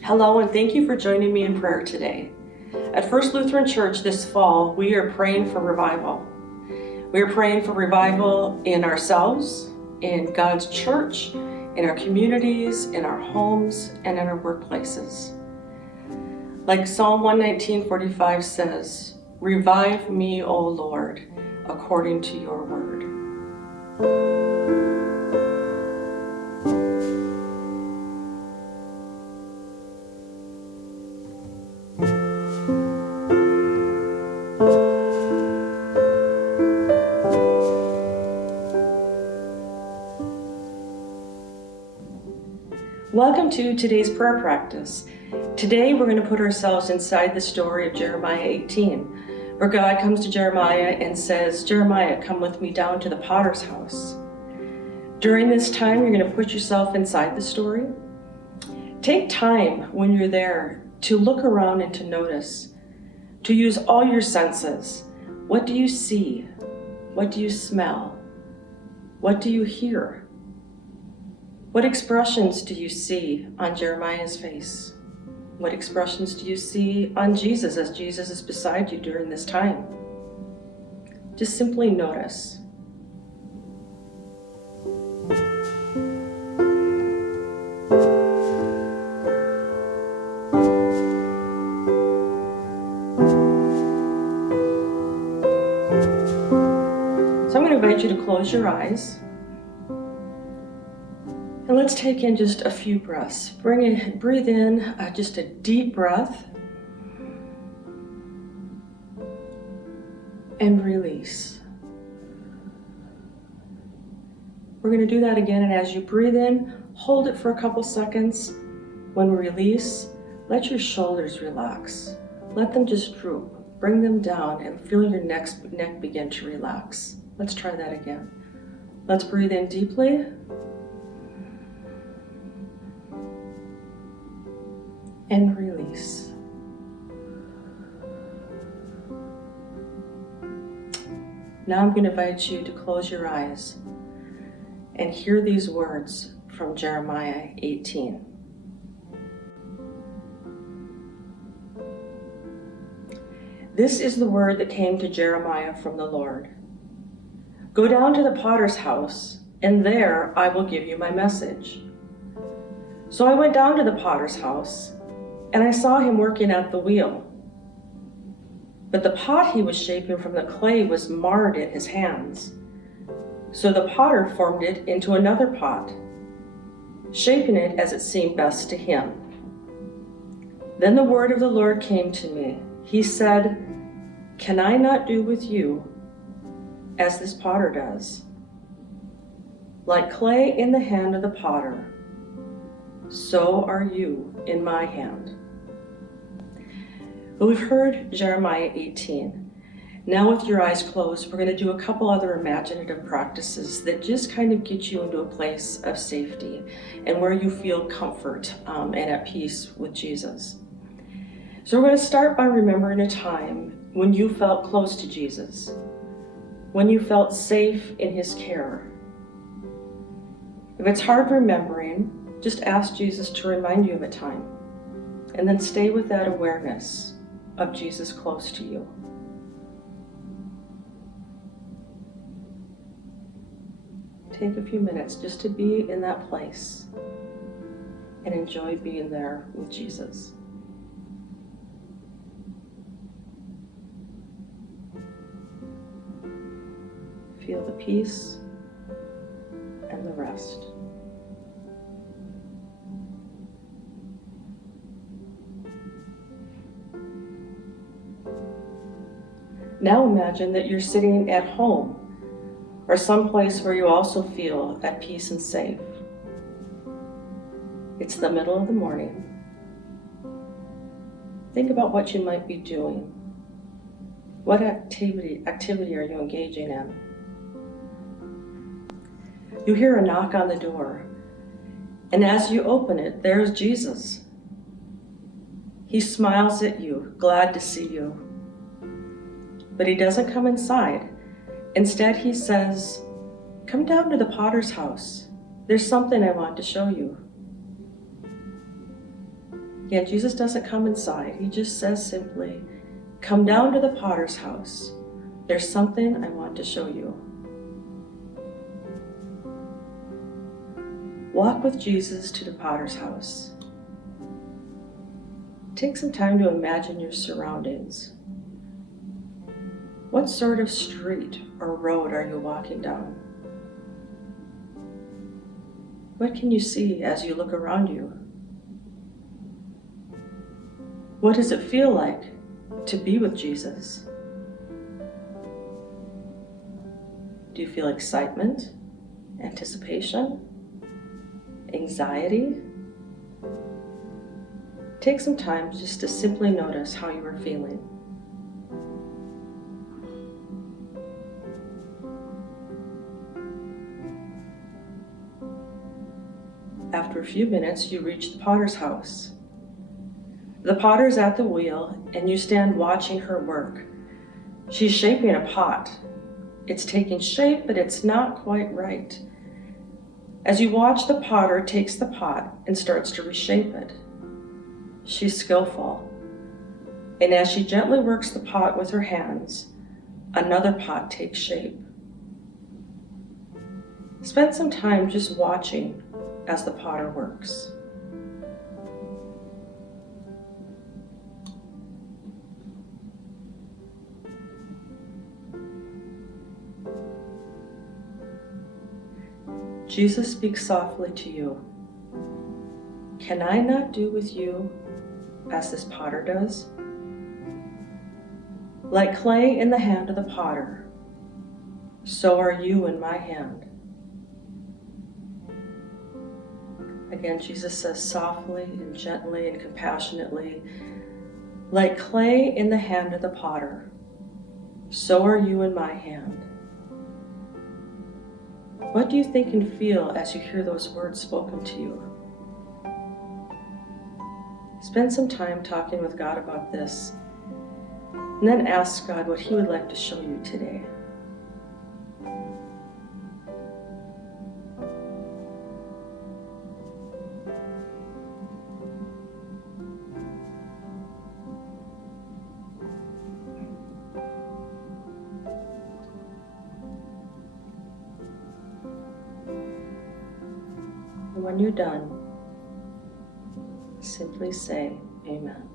Hello, and thank you for joining me in prayer today. At First Lutheran Church this fall, we are praying for revival. We are praying for revival in ourselves, in God's church, in our communities, in our homes, and in our workplaces. Like Psalm 119:45 says, "Revive me, O Lord, according to your word." Welcome to today's prayer practice. Today we're going to put ourselves inside the story of Jeremiah 18, where God comes to Jeremiah and says, "Jeremiah, come with me down to the potter's house." During this time, you're going to put yourself inside the story. Take time when you're there to look around and to notice, to use all your senses. What do you see? What do you smell? What do you hear? What expressions do you see on Jeremiah's face? What expressions do you see on Jesus as Jesus is beside you during this time? Just simply notice. So I'm going to invite you to close your eyes. And let's take in just a few breaths. Breathe in just a deep breath. And release. We're going to do that again, and as you breathe in, hold it for a couple seconds. When we release, let your shoulders relax. Let them just droop. Bring them down and feel your neck begin to relax. Let's try that again. Let's breathe in deeply. And release. Now I'm going to invite you to close your eyes and hear these words from Jeremiah 18. This is the word that came to Jeremiah from the Lord. Go down to the potter's house, and there I will give you my message. So I went down to the potter's house, and I saw him working at the wheel. But the pot he was shaping from the clay was marred in his hands. So the potter formed it into another pot, shaping it as it seemed best to him. Then the word of the Lord came to me. He said, "Can I not do with you as this potter does? Like clay in the hand of the potter, so are you in my hand." Well, we've heard Jeremiah 18. Now with your eyes closed, we're going to do a couple other imaginative practices that just kind of get you into a place of safety and where you feel comfort and at peace with Jesus. So we're going to start by remembering a time when you felt close to Jesus, when you felt safe in his care. If it's hard remembering, just ask Jesus to remind you of a time, and then stay with that awareness of Jesus close to you. Take a few minutes just to be in that place and enjoy being there with Jesus. Feel the peace and the rest. Now imagine that you're sitting at home or someplace where you also feel at peace and safe. It's the middle of the morning. Think about what you might be doing. What activity are you engaging in? You hear a knock on the door, and as you open it, there's Jesus. He smiles at you, glad to see you. But he doesn't come inside. Instead, he says, "Come down to the potter's house. There's something I want to show you." Again, Jesus doesn't come inside. He just says simply, come down to the potter's house. There's something I want to show you. Walk with Jesus to the potter's house. Take some time to imagine your surroundings. What sort of street or road are you walking down? What can you see as you look around you? What does it feel like to be with Jesus? Do you feel excitement, anticipation, anxiety? Take some time just to simply notice how you are feeling. After a few minutes, you reach the potter's house. The potter's at the wheel, and you stand watching her work. She's shaping a pot. It's taking shape, but it's not quite right. As you watch, the potter takes the pot and starts to reshape it. She's skillful, and as she gently works the pot with her hands, another pot takes shape. Spend some time just watching as the potter works. Jesus speaks softly to you. Can I not do with you as this potter does? Like clay in the hand of the potter, so are you in my hand. Again, Jesus says softly and gently and compassionately, like clay in the hand of the potter, so are you in my hand. What do you think and feel as you hear those words spoken to you? Spend some time talking with God about this, and then ask God what He would like to show you today. And when you're done, simply say amen.